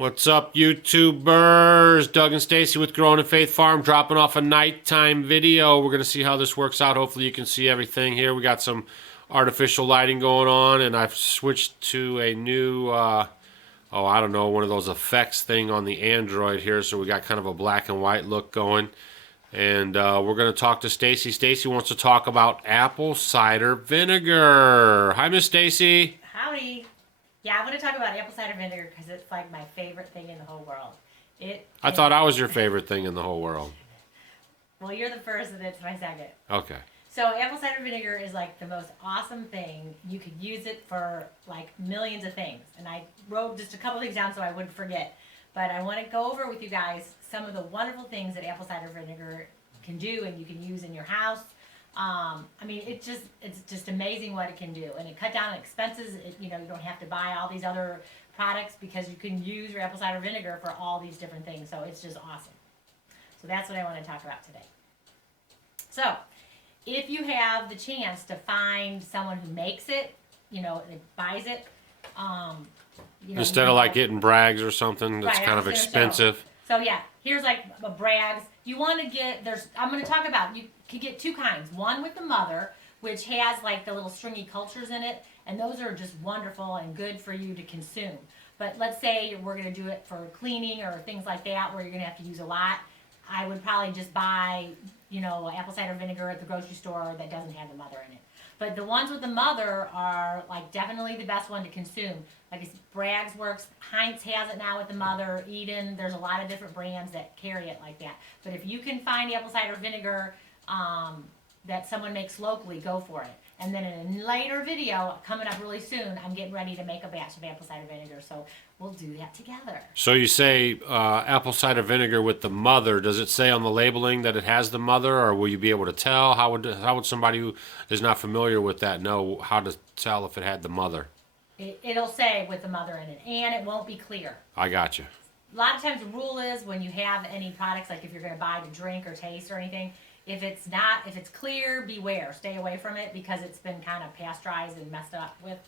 What's up, YouTubers? Doug and Stacy with Growing in Faith Farm dropping off a nighttime video. We're going to see how this works out. Hopefully you can see everything here. We got some artificial lighting going on, and I've switched to a new, I don't know, one of those effects thing on the Android here. So we got kind of a black and white look going. And we're going to talk to Stacy. Stacy wants to talk about apple cider vinegar. Hi, Miss Stacy. Howdy. Yeah, I want to talk about apple cider vinegar because it's like my favorite thing in the whole world. I thought I was your favorite thing in the whole world. Well, you're the first and it's my second. Okay. So apple cider vinegar is like the most awesome thing. You could use it for like millions of things. And I wrote just a couple things down so I wouldn't forget. But I want to go over with you guys some of the wonderful things that apple cider vinegar can do and you can use in your house. It's just amazing what it can do, and it cut down on expenses. You don't have to buy all these other products because you can use your apple cider vinegar for all these different things. So it's just awesome. So that's what I want to talk about today. So if you have the chance to find someone who makes it, that buys it, Instead of like getting Bragg's or something that's kind of expensive. So yeah, here's like a Bragg's. You want to get, I'm going to talk about, you can get two kinds. One with the mother, which has like the little stringy cultures in it, and those are just wonderful and good for you to consume. But let's say we're going to do it for cleaning or things like that where you're going to have to use a lot. I would probably just buy, apple cider vinegar at the grocery store that doesn't have the mother in it. But the ones with the mother are like definitely the best one to consume. Like Bragg's works, Heinz has it now with the mother, Eden. There's a lot of different brands that carry it like that. But if you can find apple cider vinegar that someone makes locally, go for it. And then in a later video coming up really soon, I'm getting ready to make a batch of apple cider vinegar. So we'll do that together. So you say apple cider vinegar with the mother. Does it say on the labeling that it has the mother, or will you be able to tell? How would somebody who is not familiar with that know how to tell if it had the mother? It'll say with the mother in it, and it won't be clear. I got you. A lot of times the rule is when you have any products, like if you're going to buy to drink or taste or anything, if it's clear, beware. Stay away from it because it's been kind of pasteurized and messed up with.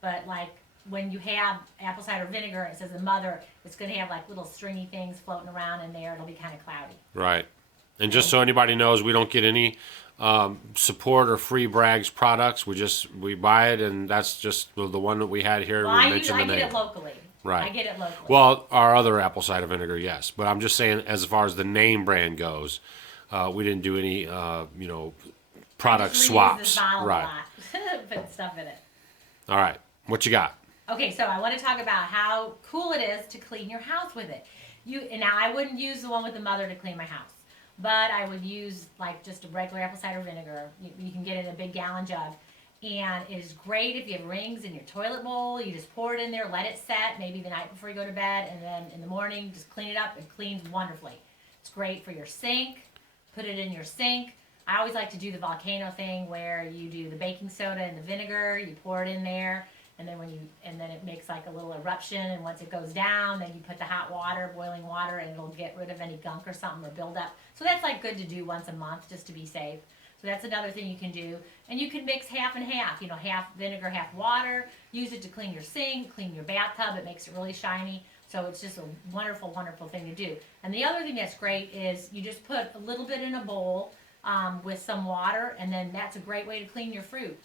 But like when you have apple cider vinegar, it says the mother, it's going to have like little stringy things floating around in there. It'll be kind of cloudy. Right. And just so anybody knows, we don't get any support or free Bragg's products. We buy it, and that's just the one that we had here. Well, we I mentioned the name. get it locally. Right. I get it locally. Well, our other apple cider vinegar, yes. But I'm just saying, as far as the name brand goes, we didn't do any, product swaps. Right. Put stuff in it. All right. What you got? Okay, so I want to talk about how cool it is to clean your house with it. Now I wouldn't use the one with the mother to clean my house, but I would use like just a regular apple cider vinegar. You can get it in a big gallon jug, and it is great if you have rings in your toilet bowl. You just pour it in there, let it set, maybe the night before you go to bed, and then in the morning just clean it up. It cleans wonderfully. It's great for your sink. Put it in your sink. I always like to do the volcano thing where you do the baking soda and the vinegar. You pour it in there, and then then it makes like a little eruption. And once it goes down, then you put the hot water, boiling water, and it'll get rid of any gunk or something or build up. So that's like good to do once a month just to be safe. So that's another thing you can do. And you can mix half and half. Half vinegar, half water. Use it to clean your sink, clean your bathtub. It makes it really shiny. So it's just a wonderful, wonderful thing to do. And the other thing that's great is you just put a little bit in a bowl with some water, and then that's a great way to clean your fruit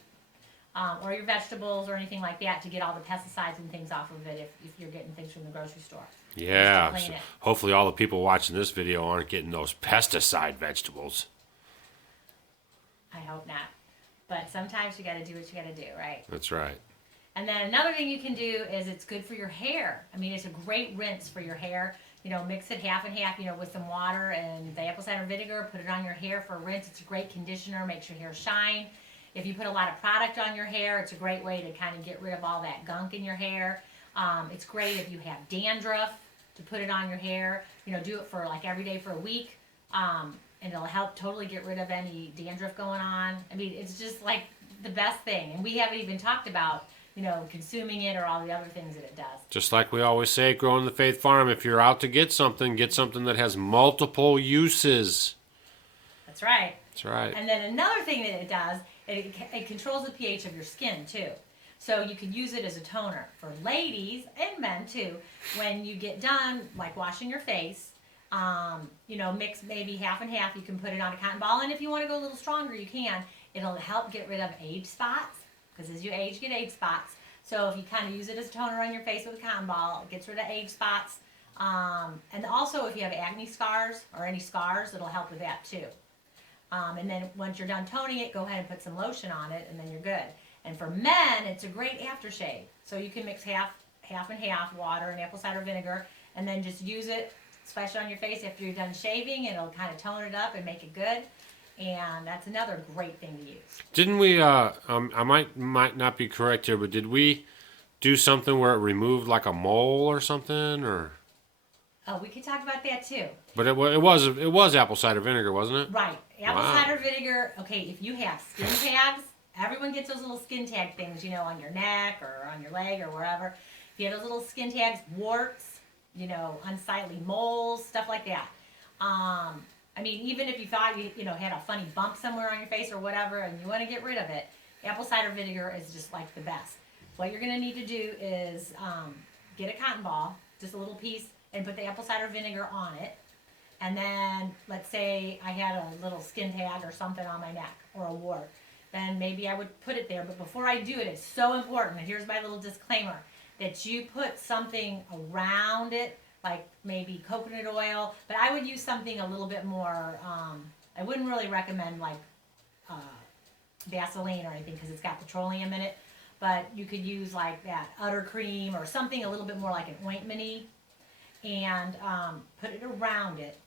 or your vegetables or anything like that to get all the pesticides and things off of it if you're getting things from the grocery store. Yeah. So hopefully all the people watching this video aren't getting those pesticide vegetables. I hope not. But sometimes you got to do what you got to do, right? That's right. And then another thing you can do is it's good for your hair. I mean, it's a great rinse for your hair. Mix it half and half, with some water and the apple cider vinegar. Put it on your hair for a rinse. It's a great conditioner. Makes your hair shine. If you put a lot of product on your hair, it's a great way to kind of get rid of all that gunk in your hair. It's great if you have dandruff to put it on your hair. Do it for like every day for a week. And it'll help totally get rid of any dandruff going on. I mean, it's just like the best thing. And we haven't even talked about consuming it or all the other things that it does. Just like we always say at Growing the Faith Farm, if you're out to get something that has multiple uses. That's right. That's right. And then another thing that it does, it controls the pH of your skin too. So you could use it as a toner for ladies and men too. When you get done, like washing your face, mix maybe half and half. You can put it on a cotton ball, and if you want to go a little stronger, you can. It'll help get rid of age spots, because as you age, you get age spots. So if you kind of use it as a toner on your face with a cotton ball, it gets rid of age spots. And also if you have acne scars or any scars, it'll help with that too. And then once you're done toning it, go ahead and put some lotion on it, and then you're good. And for men, it's a great aftershave. So you can mix half and half water and apple cider vinegar, and then just use it, splash it on your face after you're done shaving. It'll kind of tone it up and make it good. And that's another great thing to use. Didn't we, I might not be correct here, but did we do something where it removed like a mole or something, or? Oh, we could talk about that too. But it was apple cider vinegar, wasn't it? Right. Apple Wow. cider vinegar. Okay, if you have skin tags, everyone gets those little skin tag things, on your neck or on your leg or wherever. If you have those little skin tags, warts, unsightly moles, stuff like that. Even if you thought you had a funny bump somewhere on your face or whatever, and you want to get rid of it, apple cider vinegar is just like the best. What you're going to need to do is get a cotton ball, just a little piece, and put the apple cider vinegar on it. And then, let's say I had a little skin tag or something on my neck or a wart. Then maybe I would put it there. But before I do it, it's so important, and here's my little disclaimer, that you put something around it, like maybe coconut oil. But I would use something a little bit more, I wouldn't really recommend like Vaseline or anything, because it's got petroleum in it. But you could use like that udder cream or something a little bit more like an ointment-y, and put it around it.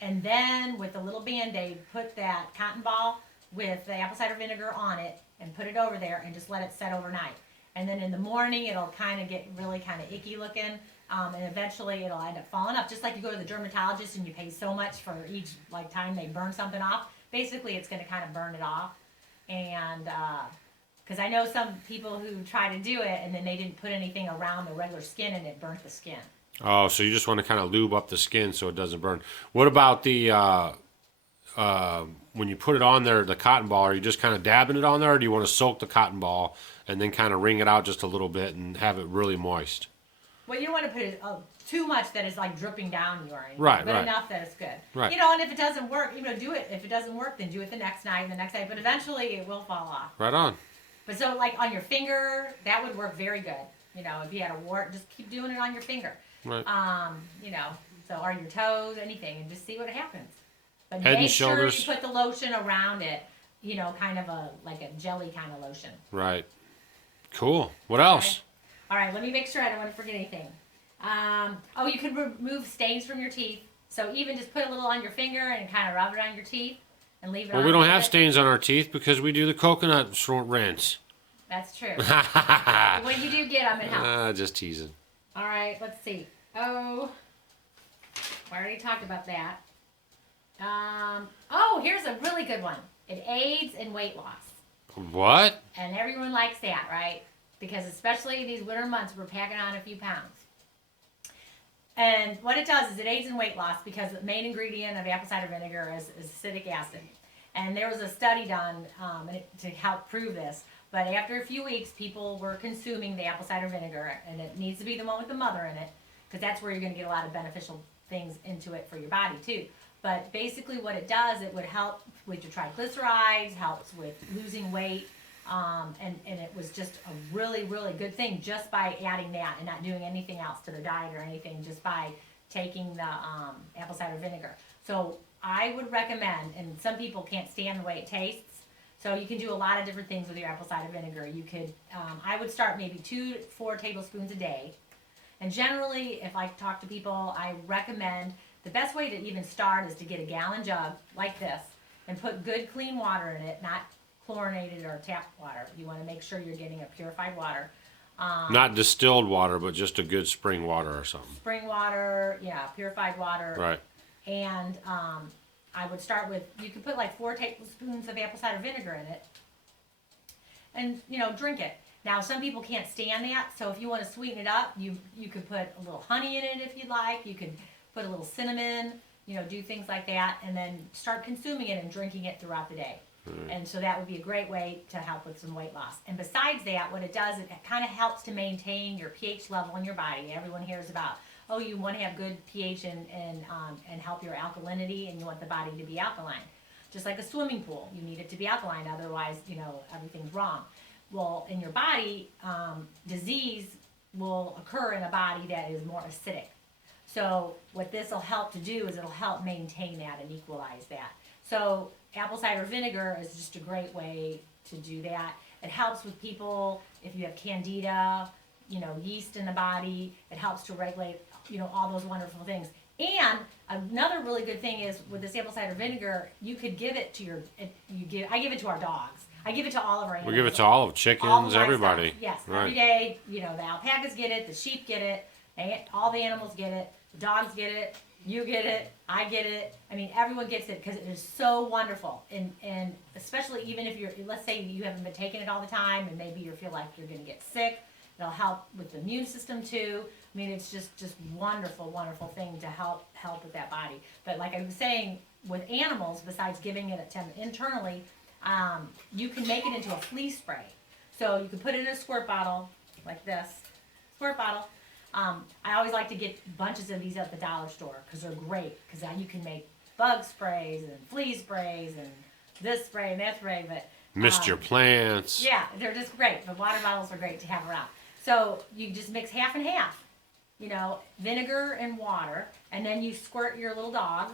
And then with a little Band-Aid, put that cotton ball with the apple cider vinegar on it and put it over there and just let it set overnight. And then in the morning, it'll kind of get really kind of icky looking, and eventually it'll end up falling off. Just like you go to the dermatologist and you pay so much for each time they burn something off. Basically, it's going to kind of burn it off. And because I know some people who try to do it and then they didn't put anything around the regular skin and it burnt the skin. Oh, so you just want to kind of lube up the skin so it doesn't burn. What about the when you put it on there, the cotton ball? Are you just kind of dabbing it on there, or do you want to soak the cotton ball and then kind of wring it out just a little bit and have it really moist? Well, you don't want to put it too much that it's like dripping down you or anything. Right, but right. enough that it's good. Right. And if it doesn't work, do it. If it doesn't work, then do it the next night and the next night. But eventually, it will fall off. Right on. But so, like on your finger, that would work very good. If you had a wart, just keep doing it on your finger. Right. So or your toes, anything, and just see what happens. But Head and make sure shoulders. you put the lotion around it. Kind of like a jelly kind of lotion. Right. Cool. What else? Okay. All right, let me make sure I don't want to forget anything. You could remove stains from your teeth. So even just put a little on your finger and kind of rub it on your teeth and leave it on. Well, we don't a have bit. stains on our teeth because we do the coconut rinse. That's true. When you do get them, it helps. Just teasing. All right, let's see. I already talked about that. Here's a really good one. It aids in weight loss. What? And everyone likes that, right? Because especially these winter months, we're packing on a few pounds. And what it does is it aids in weight loss because the main ingredient of apple cider vinegar is acetic acid. And there was a study done to help prove this. But after a few weeks, people were consuming the apple cider vinegar, and it needs to be the one with the mother in it, because that's where you're going to get a lot of beneficial things into it for your body too. But basically what it does, it would help with your triglycerides, helps with losing weight, and it was just a really, really good thing just by adding that and not doing anything else to the diet or anything, just by taking the apple cider vinegar. So I would recommend, and some people can't stand the way it tastes, so you can do a lot of different things with your apple cider vinegar. You could, I would start maybe 2 to 4 tablespoons a day. And generally, if I talk to people, I recommend the best way to even start is to get a gallon jug like this and put good clean water in it, not chlorinated or tap water. You want to make sure you're getting a purified water. Not distilled water, but just a good spring water or something. Spring water, purified water. Right. And I would start with, you could put like 4 tablespoons of apple cider vinegar in it and, drink it. Now, some people can't stand that, so if you want to sweeten it up, you could put a little honey in it if you'd like. You could put a little cinnamon, do things like that, and then start consuming it and drinking it throughout the day. And so that would be a great way to help with some weight loss. And besides that, what it does, it kind of helps to maintain your pH level in your body. Everyone hears about, oh, you want to have good pH and help your alkalinity, and you want the body to be alkaline. Just like a swimming pool, you need it to be alkaline, otherwise, everything's wrong. Well, in your body, disease will occur in a body that is more acidic. So what this will help to do is it'll help maintain that and equalize that. So apple cider vinegar is just a great way to do that. It helps with people if you have candida, yeast in the body. It helps to regulate, all those wonderful things. And another really good thing is with this apple cider vinegar, you could give it to I give it to our dogs. I give it to all of our animals. We give it to all of chickens, everybody. Yes, right. Every day. The alpacas get it, the sheep get it, all the animals get it, the dogs get it, you get it, I get it. I mean, everyone gets it because it is so wonderful. And especially even if let's say you haven't been taking it all the time, and maybe you feel like you're going to get sick. It'll help with the immune system too. I mean, it's just wonderful, wonderful thing to help with that body. But like I was saying, with animals, besides giving it to them internally, you can make it into a flea spray. So you can put it in a squirt bottle like this, squirt bottle. I always like to get bunches of these at the dollar store because they're great. Because now you can make bug sprays and flea sprays and this spray and that spray. But missed your plants. Yeah, they're just great. But water bottles are great to have around. So you just mix half and half. Vinegar and water, and then you squirt your little dog.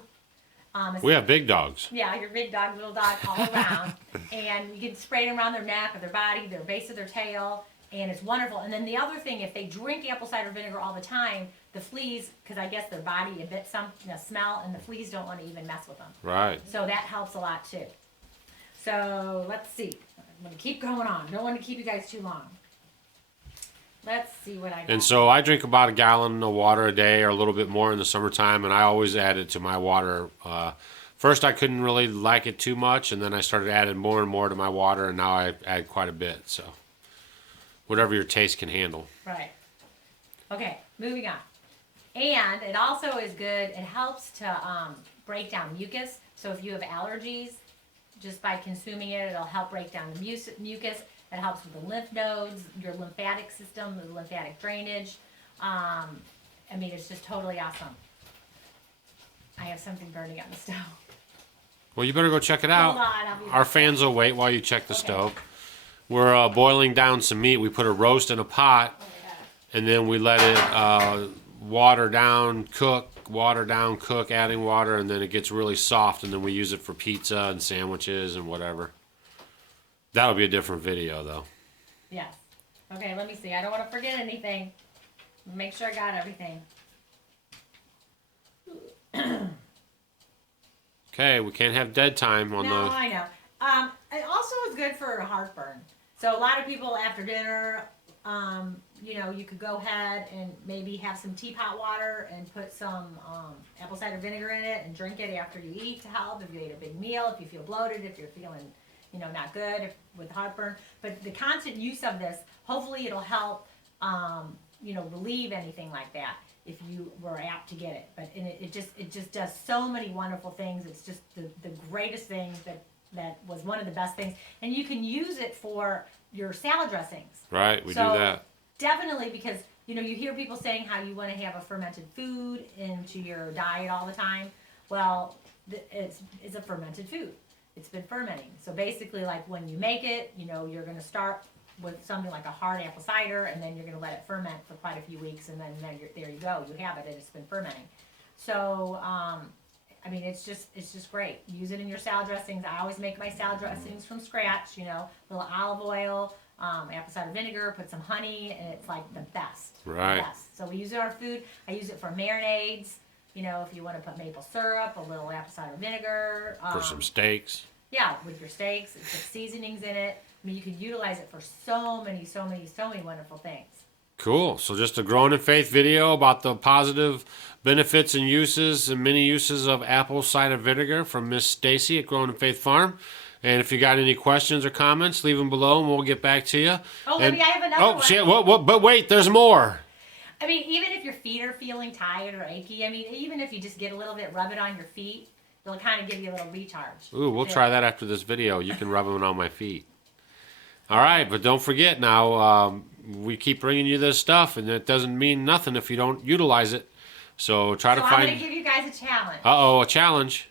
We have big dogs. Yeah, your big dog, little dog, all around. And you can spray it around their neck or their body, their base of their tail, and it's wonderful. And then the other thing, if they drink apple cider vinegar all the time, the fleas, because I guess their body emits some smell, and the fleas don't want to even mess with them. Right. So that helps a lot too. So let's see. I'm going to keep going on. Don't want to keep you guys too long. Let's see what I got. And so I drink about a gallon of water a day or a little bit more in the summertime, and I always add it to my water. First, I couldn't really like it too much, and then I started adding more and more to my water, and now I add quite a bit. So whatever your taste can handle. Right. Okay, moving on. And it also is good. It helps to break down mucus. So if you have allergies, just by consuming it, it'll help break down the mucus. It helps with the lymph nodes, your lymphatic system, the lymphatic drainage. It's just totally awesome. I have something burning on the stove. Well, you better go check it out. Hold on, I'll be Our right fans will wait while you check the stove. We're boiling down some meat. We put a roast in a pot, and then we let it water down, cook, adding water, and then it gets really soft, and then we use it for pizza and sandwiches and whatever. That'll be a different video, though. Yes. Okay, let me see. I don't want to forget anything. Make sure I got everything. Okay, we can't have dead time on No, the... I know. It also is good for heartburn. So a lot of people after dinner, you could go ahead and maybe have some teapot water and put some apple cider vinegar in it and drink it after you eat to help. If you ate a big meal, if you feel bloated, if you're feeling not good with heartburn. But the constant use of this, hopefully it'll help, relieve anything like that if you were apt to get it. But it just does so many wonderful things. It's just the greatest thing that was one of the best things. And you can use it for your salad dressings. Right, we do that. Definitely, because, you hear people saying how you want to have a fermented food into your diet all the time. Well, it's a fermented food. It's been fermenting. So basically, like when you make it, you're going to start with something like a hard apple cider, and then you're going to let it ferment for quite a few weeks, and then there you go. You have it, and it's been fermenting. So, it's just great. Use it in your salad dressings. I always make my salad dressings from scratch, little olive oil, apple cider vinegar, put some honey, and it's like the best. Right. The best. So we use it in our food. I use it for marinades. If you want to put maple syrup, a little apple cider vinegar. For some steaks. Yeah, with your steaks. It's got seasonings in it. You can utilize it for so many wonderful things. Cool. So just a Growing in Faith video about the positive benefits and uses and many uses of apple cider vinegar from Miss Stacy at Growing in Faith Farm. And if you got any questions or comments, leave them below and we'll get back to you. Oh, maybe I have another one. Oh, shit. What? But wait, there's more. Even if your feet are feeling tired or achy, even if you just get a little bit, rub it on your feet. It'll kind of give you a little recharge. Ooh, we'll try that after this video. You can rub them on my feet. All right, but don't forget now, we keep bringing you this stuff, and it doesn't mean nothing if you don't utilize it. So try to find... I'm going to give you guys a challenge. Uh-oh, a challenge.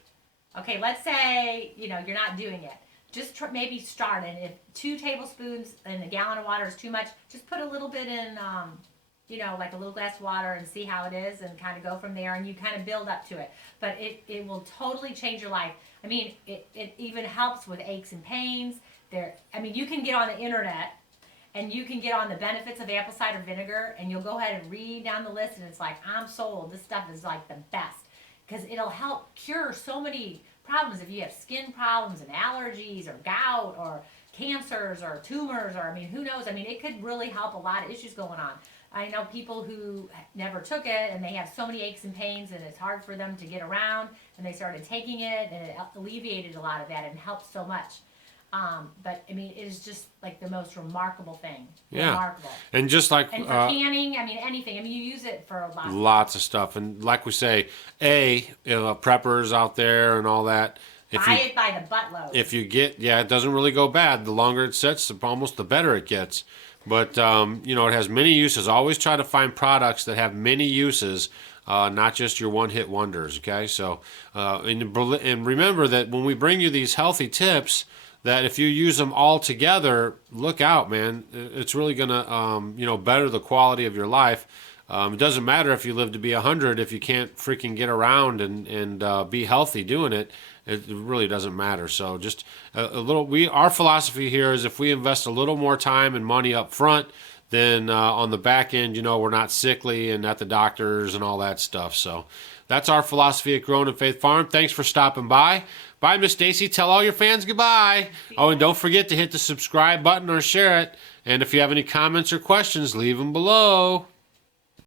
Okay, let's say, you're not doing it. Just maybe start, and if 2 tablespoons in a gallon of water is too much, just put a little bit in, like a little glass of water and see how it is and kind of go from there, and you kind of build up to it. But it will totally change your life. I mean, it even helps with aches and pains. You can get on the internet and you can get on the benefits of apple cider vinegar, and you'll go ahead and read down the list, and it's like, I'm sold. This stuff is like the best because it'll help cure so many problems. If you have skin problems and allergies or gout or cancers or tumors or, who knows? It could really help a lot of issues going on. I know people who never took it, and they have so many aches and pains, and it's hard for them to get around, and they started taking it, and it alleviated a lot of that and helped so much. But it is just like the most remarkable thing. Yeah. Remarkable. And just like... And for canning, anything. You use it for lots of stuff. And like we say, preppers out there and all that. Buy it by the buttload. If you get... it doesn't really go bad. The longer it sits, almost the better it gets. But, it has many uses. Always try to find products that have many uses, not just your one-hit wonders, okay? So, and remember that when we bring you these healthy tips, that if you use them all together, look out, man. It's really going to, better the quality of your life. It doesn't matter if you live to be 100 if you can't freaking get around and be healthy doing it. It really doesn't matter. So just a little. Our philosophy here is if we invest a little more time and money up front, then on the back end, we're not sickly and at the doctors and all that stuff. So that's our philosophy at Growing in Faith Farm. Thanks for stopping by. Bye, Miss Stacy. Tell all your fans goodbye. Oh, and don't forget to hit the subscribe button or share it. And if you have any comments or questions, leave them below.